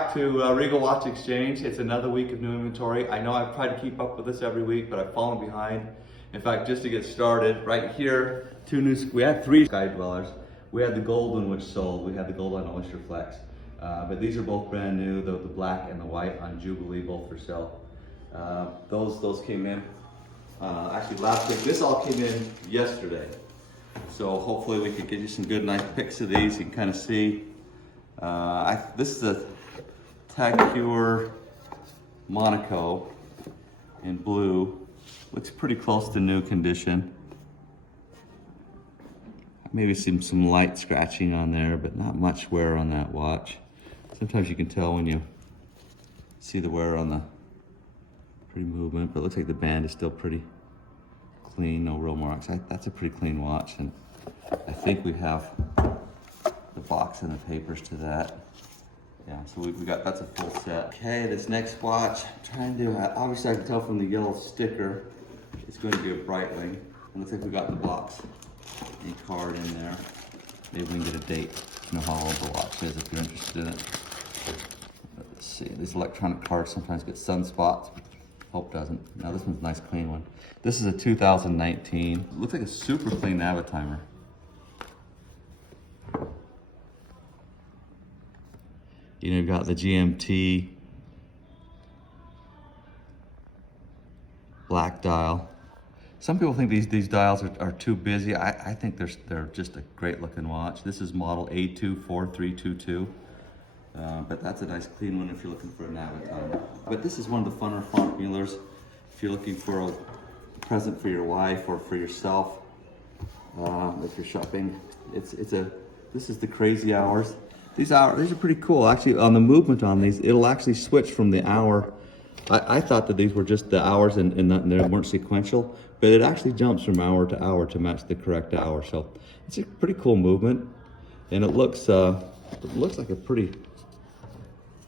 back to Regal Watch Exchange. It's another week of new inventory. I know I've tried to keep up with this every week, but I've fallen behind. In fact, just to get started, right here, we had 3 Sky Dwellers. We had the gold one which sold. We had the gold on Oyster Flex. But these are both brand new, the black and the white on Jubilee, both for sale. Those came in, actually last week. This all came in yesterday. So hopefully we can get you some good nice pics of these. You can kind of see. This is a Tag Heuer Monaco in blue. Looks pretty close to new condition. Maybe some light scratching on there, but not much wear on that watch. Sometimes you can tell when you see the wear on the movement, but it looks like the band is still pretty clean, no real marks. That's a pretty clean watch, and I think we have the box and the papers to that. Yeah, so we got, that's a full set. Okay, this next watch, I'm trying to, obviously I can tell from the yellow sticker, it's going to be a Breitling. It looks like we got the box and card in there. Maybe we can get a date, know how old the watch is if you're interested in it. Let's see, these electronic cards sometimes get sunspots. Hope doesn't. Now this one's a nice clean one. This is a 2019. It looks like a super clean Navitimer. You know, you've got the GMT black dial. Some people think these dials are too busy. I think they're just a great looking watch. This is model A24322. But that's a nice clean one if you're looking for a Navitimer. But this is one of the funner formulas if you're looking for a present for your wife or for yourself. If you're shopping, this is the crazy hours. These are pretty cool. Actually, on the movement on these, it'll actually switch from the hour. I thought that these were just the hours and they weren't sequential, but it actually jumps from hour to match the correct hour. So it's a pretty cool movement, and it looks like a pretty.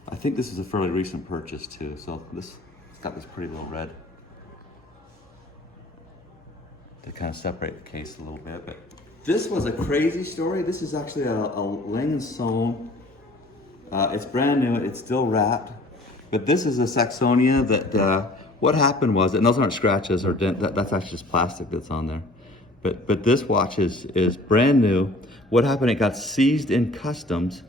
I think this is a fairly recent purchase too. So it's got this pretty little red to kind of separate the case a little bit. But this was a crazy story. This is actually a Lange Sohne. It's brand new. It's still wrapped. But this is a Saxonia that what happened was, and those aren't scratches or dent. That's actually just plastic that's on there. But this watch is brand new. What happened? It got seized in customs,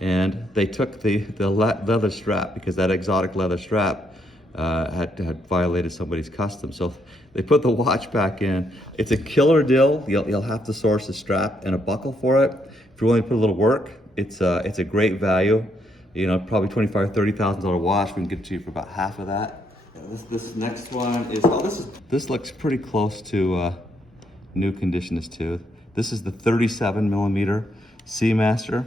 and they took the leather strap because that exotic leather strap had violated somebody's customs. So they put the watch back in. It's a killer deal. You'll have to source a strap and a buckle for it. If you're willing to put a little work, it's a great value. You know, probably $25,000, $30,000 watch. We can get it to you for about half of that. This next one is, this looks pretty close to new condition as too. This is the 37mm Seamaster.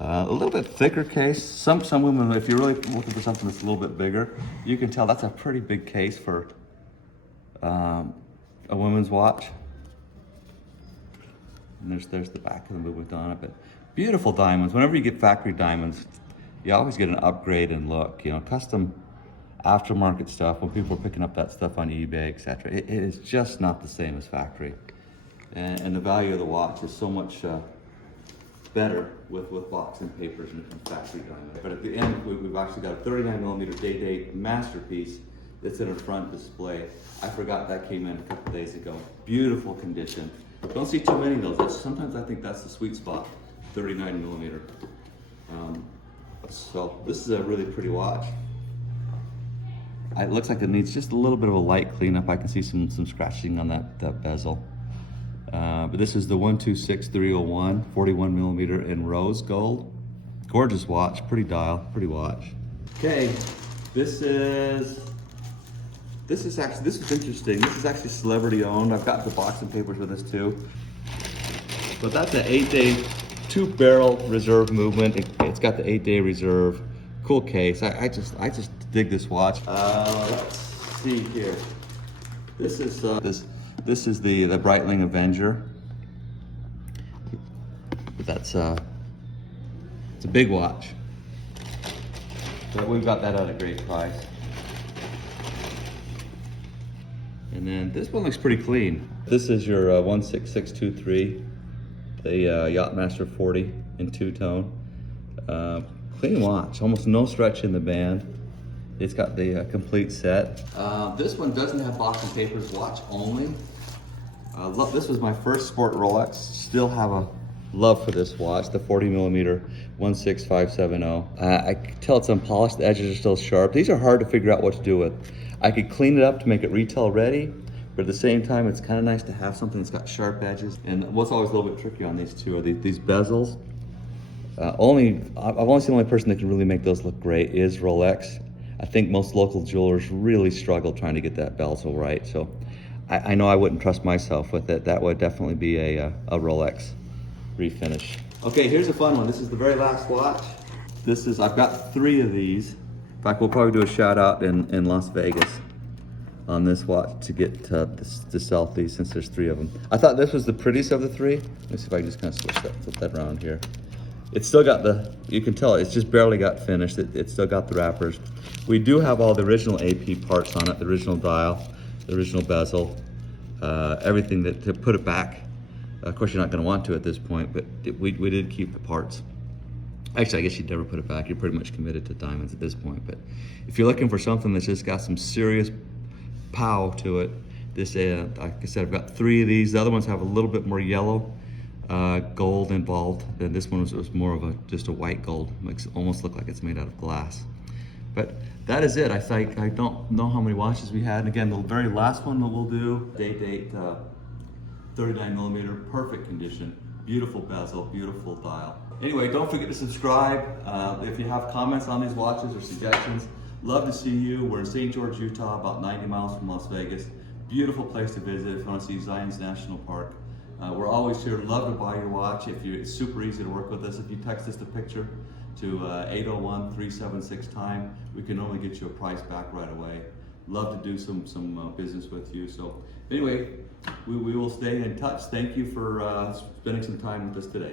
A little bit thicker case. Some women, if you're really looking for something that's a little bit bigger, you can tell that's a pretty big case for a women's watch. And there's the back of the movement on it. But beautiful diamonds. Whenever you get factory diamonds, you always get an upgrade in look. You know, custom aftermarket stuff, when people are picking up that stuff on eBay, etc. It is just not the same as factory. And the value of the watch is so much better with box and papers and factory diamond. But at the end, we've actually got a 39mm day-date masterpiece that's in a front display. I forgot that came in a couple days ago. Beautiful condition. Don't see too many of those. Sometimes I think that's the sweet spot, 39mm. So this is a really pretty watch. It looks like it needs just a little bit of a light cleanup. I can see some scratching on that bezel. But this is the 126301, 41mm in rose gold. Gorgeous watch, pretty dial, pretty watch. Okay, this is interesting. This is actually celebrity owned. I've got the box and papers with this too. But that's an 8-day 2-barrel reserve movement. It's got the 8-day reserve. Cool case. I just dig this watch. Let's see here. This is the Breitling Avenger. That's it's a big watch. But we've got that at a great price. And then this one looks pretty clean. This is your 16623, the Yachtmaster 40 in two-tone. Clean watch, almost no stretch in the band. It's got the complete set. This one doesn't have box and papers, watch only. This was my first sport Rolex. Still have a love for this watch, the 40mm 16570. I can tell it's unpolished, the edges are still sharp. These are hard to figure out what to do with. I could clean it up to make it retail ready, but at the same time, it's kind of nice to have something that's got sharp edges. And what's always a little bit tricky on these two are these bezels. I've only seen the only person that can really make those look great is Rolex. I think most local jewelers really struggle trying to get that bezel right. So I know I wouldn't trust myself with it. That would definitely be a Rolex refinish. Okay, here's a fun one. This is the very last watch. I've got 3 of these. In fact, we'll probably do a shout out in Las Vegas on this watch to get to sell these, since there's 3 of them. I thought this was the prettiest of the 3. Let me see if I can just kind of flip that around here. It's still got you can tell it's just barely got finished. It's still got the wrappers. We do have all the original AP parts on it, the original dial, the original bezel, everything to put it back. Of course, you're not going to want to at this point, but we did keep the parts. Actually, I guess you'd never put it back. You're pretty much committed to diamonds at this point. But if you're looking for something that's just got some serious pow to it, this, like I said, I've got 3 of these. The other ones have a little bit more yellow, gold involved. Then this one was more of just a white gold. Makes it almost look like it's made out of glass. But that is it. I don't know how many watches we had. And again, the very last one that we'll do, date 39mm, perfect condition, beautiful bezel, beautiful dial. Anyway, don't forget to subscribe. If you have comments on these watches or suggestions, love to see you. We're in St. George, Utah, about 90 miles from Las Vegas. Beautiful place to visit if you want to see Zion's National Park. We're always here, love to buy your watch. It's super easy to work with us. If you text us a picture to 801-376-TIME, we can only get you a price back right away. Love to do some business with you. So anyway, we will stay in touch. Thank you for spending some time with us today.